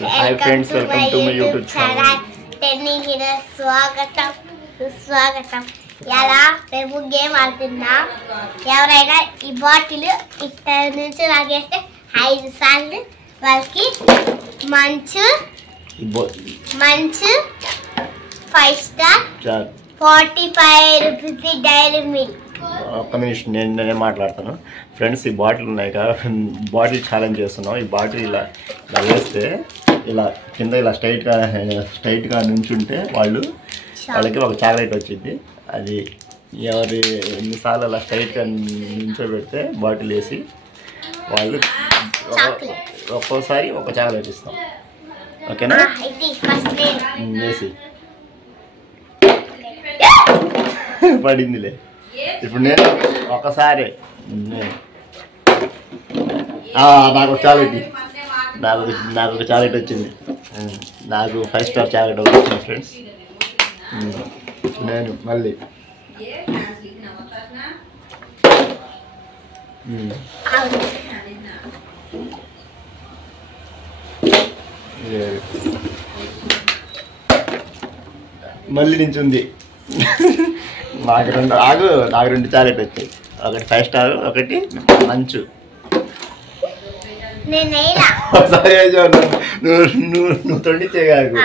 Hi friends, welcome to my YouTube channel. స్వాగతం సుస్వాగతం. ఎలా మేము గేమ్ ఆడుతున్నాం. ఎవరైనా ఈ బాటిల్ ఇక్కడ నుంచి లాగేస్తే 5 సార్లు వాళ్ళకి మంచు 5 స్టార్ 45 రూపీస్ డైరీ మిల్క్. ఒక్క నిమిషం నేనే మాట్లాడతాను ఫ్రెండ్స్. ఈ బాటిల్ ఉన్నాయి కదా, బాటిల్ ఛాలెంజ్ చేస్తున్నాం. ఈ బాటిల్ ఇలా వేస్తే ఇలా కింద ఇలా స్ట్రైట్గా నుంచుంటే వాళ్ళకి ఒక చాక్లెట్ వచ్చింది. అది ఎవరి ఎన్నిసార్లు అలా స్ట్రైట్గా నుంచోబెడితే బాటిల్ వేసి వాళ్ళు ఒక్కోసారి ఒక చాక్లెట్ ఇస్తాం. ఓకేనా? వేసి పడిందిలే. ఇప్పుడు నేను ఒకసారి నాకు చాక్లెట్ నాకు ఒక చాక్లెట్ వచ్చింది. నాకు 5 స్టార్ చాక్లెట్ వచ్చింది ఫ్రెండ్స్. నేను మళ్ళీ నుంచి ఉంది. నాకు రెండు చాక్లెట్ వచ్చాయి. ఒకటి 5 స్టార్, ఒకటి మంచు. నువ్వు తొండిచ్చేగాకు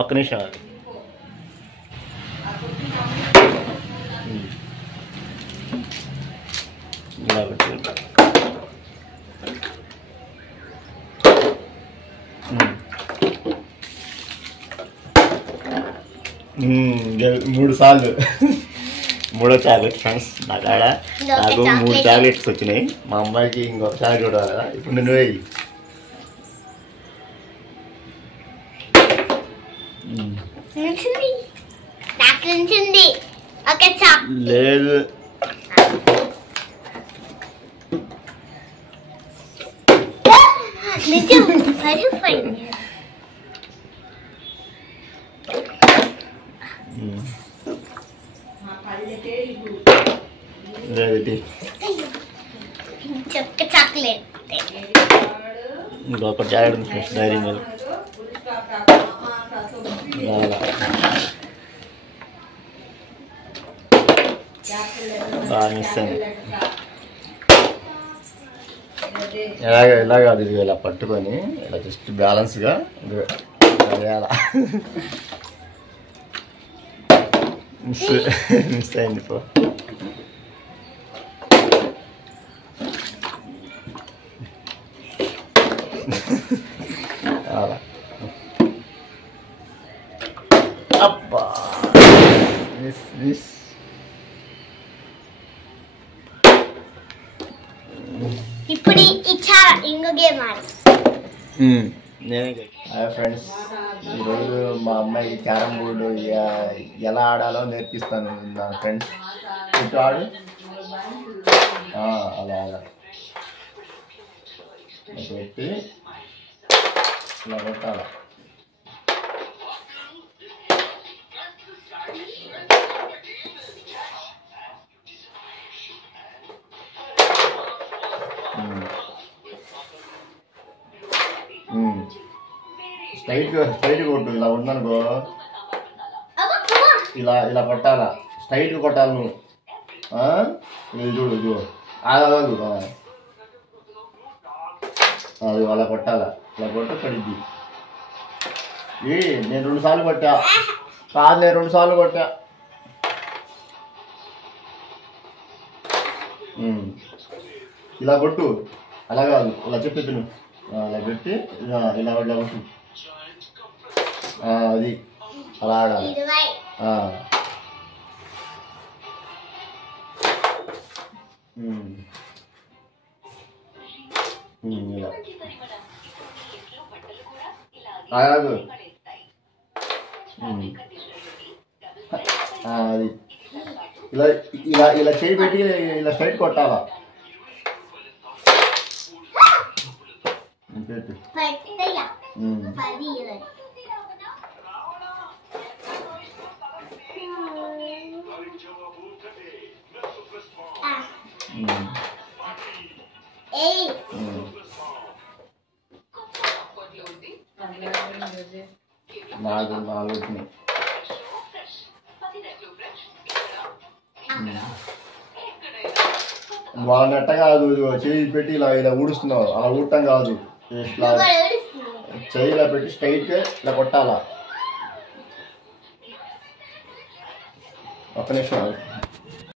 ఒక్క నిమిషం. మూడు సార్లు మూడో చాక్లెట్ ఫ్రెండ్స్. నాకు 3 చాక్లెట్స్ వచ్చినాయి. మా అమ్మాయికి ఇంకొక చాక్లెట్ కూడా కదా. ఇప్పుడు నేను వేయి. లేదు చాక్లెట్ ఇంకొక చాక్లెట్ ఉంది ఫ్రెండ్స్, డైరీ మిల్క్. బాగా మిస్ అయింది. ఎలాగ అది ఇలా పట్టుకొని ఇలా జస్ట్ బ్యాలెన్స్గా వేయాల. మిస్ అయింది పో. అలా అబ్బా మిస్. ఇప్పుడు ఇంకో గేమ్ నేనే. హాయ్ ఫ్రెండ్స్, ఈరోజు మా అమ్మాయికి క్యారమ్ బోర్డు ఎలా ఆడాలో నేర్పిస్తాను నా ఫ్రెండ్స్. ఇటు ఆడు. అలా పెట్టి ఇలా కొట్టాలి. స్ట్రైట్ కొట్టు. ఇలా ఉందనుకో, ఇలా కొట్టాలా. స్ట్రైట్గా కొట్టాలి నువ్వు. చూడు అది అలా కొట్టాలా. ఇలా కొట్ట పడిద్ది. నేను 2 సార్లు కొట్టా కాదు, నేను 2 సార్లు కొట్టా. ఇలా కొట్టు. అలా కాదు, అలా చెప్పేది నువ్వు. అలా పెట్టి ఇలా కొట్టు. అది అలా ఆడాలి. ఆగు. అది ఇలా చేయి పెట్టి ఇలా స్ట్రైట్ కొట్టాలా. పెట్టు. నాలుగు వాళ్ళ నెట్ట కాదు, చేయి పెట్టి ఇలా ఊడుస్తున్నావు, అలా ఊడటం కాదు, ఇట్లా చేయి ఇలా పెట్టి స్ట్రైట్గా ఇలా కొట్టాలా. ఒక్క నిమిషం